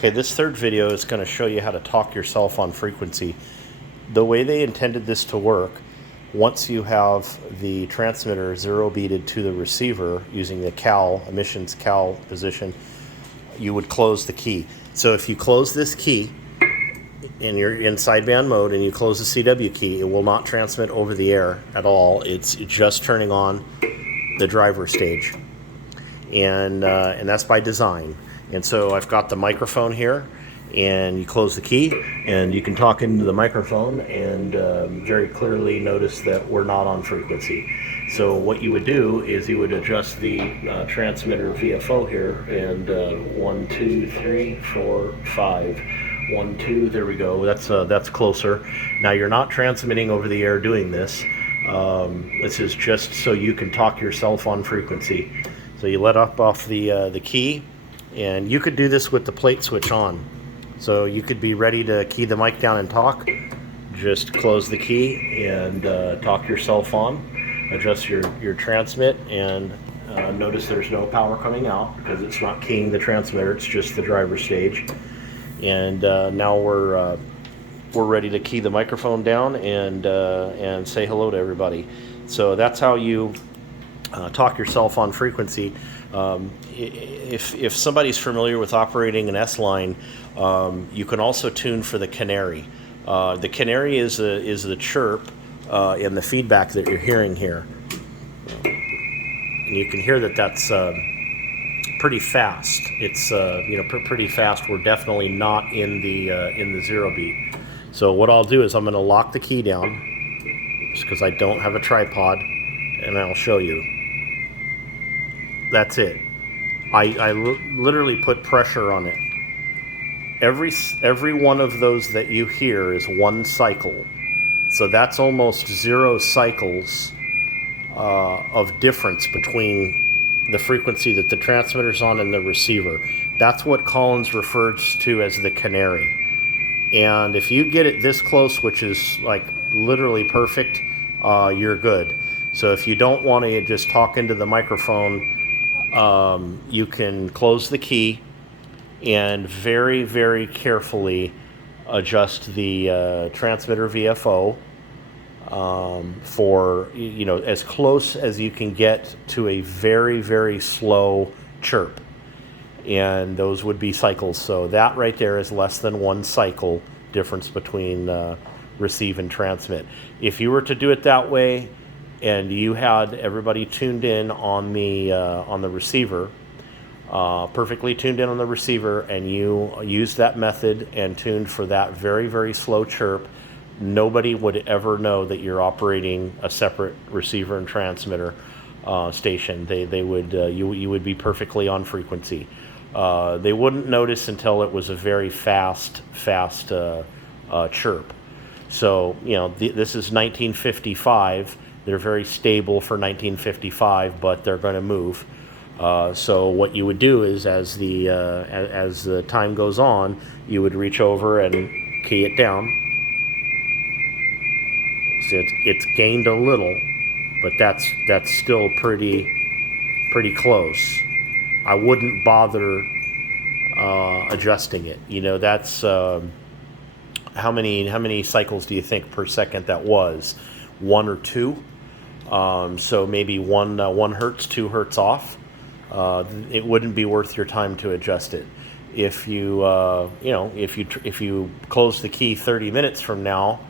Okay, this third video is going to show you how to talk yourself on frequency. The way they intended this to work, once you have the transmitter zero beated to the receiver using the cal, emissions cal position, you would close the key. So if you close this key and you're in sideband mode and you close the CW key, it will not transmit over the air at all. It's just turning on the driver stage. And that's by design. And so I've got the microphone here, and you close the key and you can talk into the microphone and very clearly notice that we're not on frequency. So what you would do is you would adjust the transmitter VFO here, and 1, 2, 3, 4, 5. 1, 2, there we go. That's closer. Now you're not transmitting over the air doing this. This is just so you can talk yourself on frequency. So you let up off the key, and you could do this with the plate switch on. So you could be ready to key the mic down and talk. Just close the key and talk yourself on. Adjust your transmit, and notice there's no power coming out because it's not keying the transmitter. It's just the driver stage. And now we're ready to key the microphone down and say hello to everybody. So that's how you talk yourself on frequency. If somebody's familiar with operating an S-line, you can also tune for the canary. The canary is the chirp and the feedback that you're hearing here. And you can hear that's pretty fast. It's pretty fast. We're definitely not in the zero beat. So what I'll do is I'm going to lock the key down, just because I don't have a tripod, and I'll show you. That's it. I literally put pressure on it. Every one of those that you hear is one cycle. So that's almost 0 cycles of difference between the frequency that the transmitter's on and the receiver. That's what Collins refers to as the canary. And if you get it this close, which is like literally perfect, you're good. So if you don't want to just talk into the microphone, you can close the key and very, very carefully adjust the transmitter VFO for, as close as you can get to a very, very slow chirp. And those would be cycles. So that right there is less than 1 cycle difference between receive and transmit. If you were to do it that way, and you had everybody tuned in on the receiver, perfectly tuned in on the receiver, and you used that method and tuned for that very, very slow chirp, nobody would ever know that you're operating a separate receiver and transmitter station. They would you would be perfectly on frequency. They wouldn't notice until it was a very fast chirp. So this is 1955. They're very stable for 1955, but they're going to move. So what you would do is, as the time goes on, you would reach over and key it down. So it's gained a little, but that's still pretty close. I wouldn't bother adjusting it. That's how many cycles do you think per second that was? 1 or 2. So maybe 1 hertz, 2 hertz off. It wouldn't be worth your time to adjust it. If you if you close the key 30 minutes from now,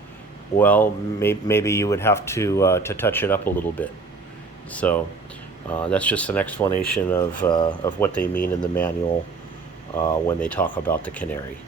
well, maybe you would have to touch it up a little bit. So that's just an explanation of what they mean in the manual when they talk about the canary.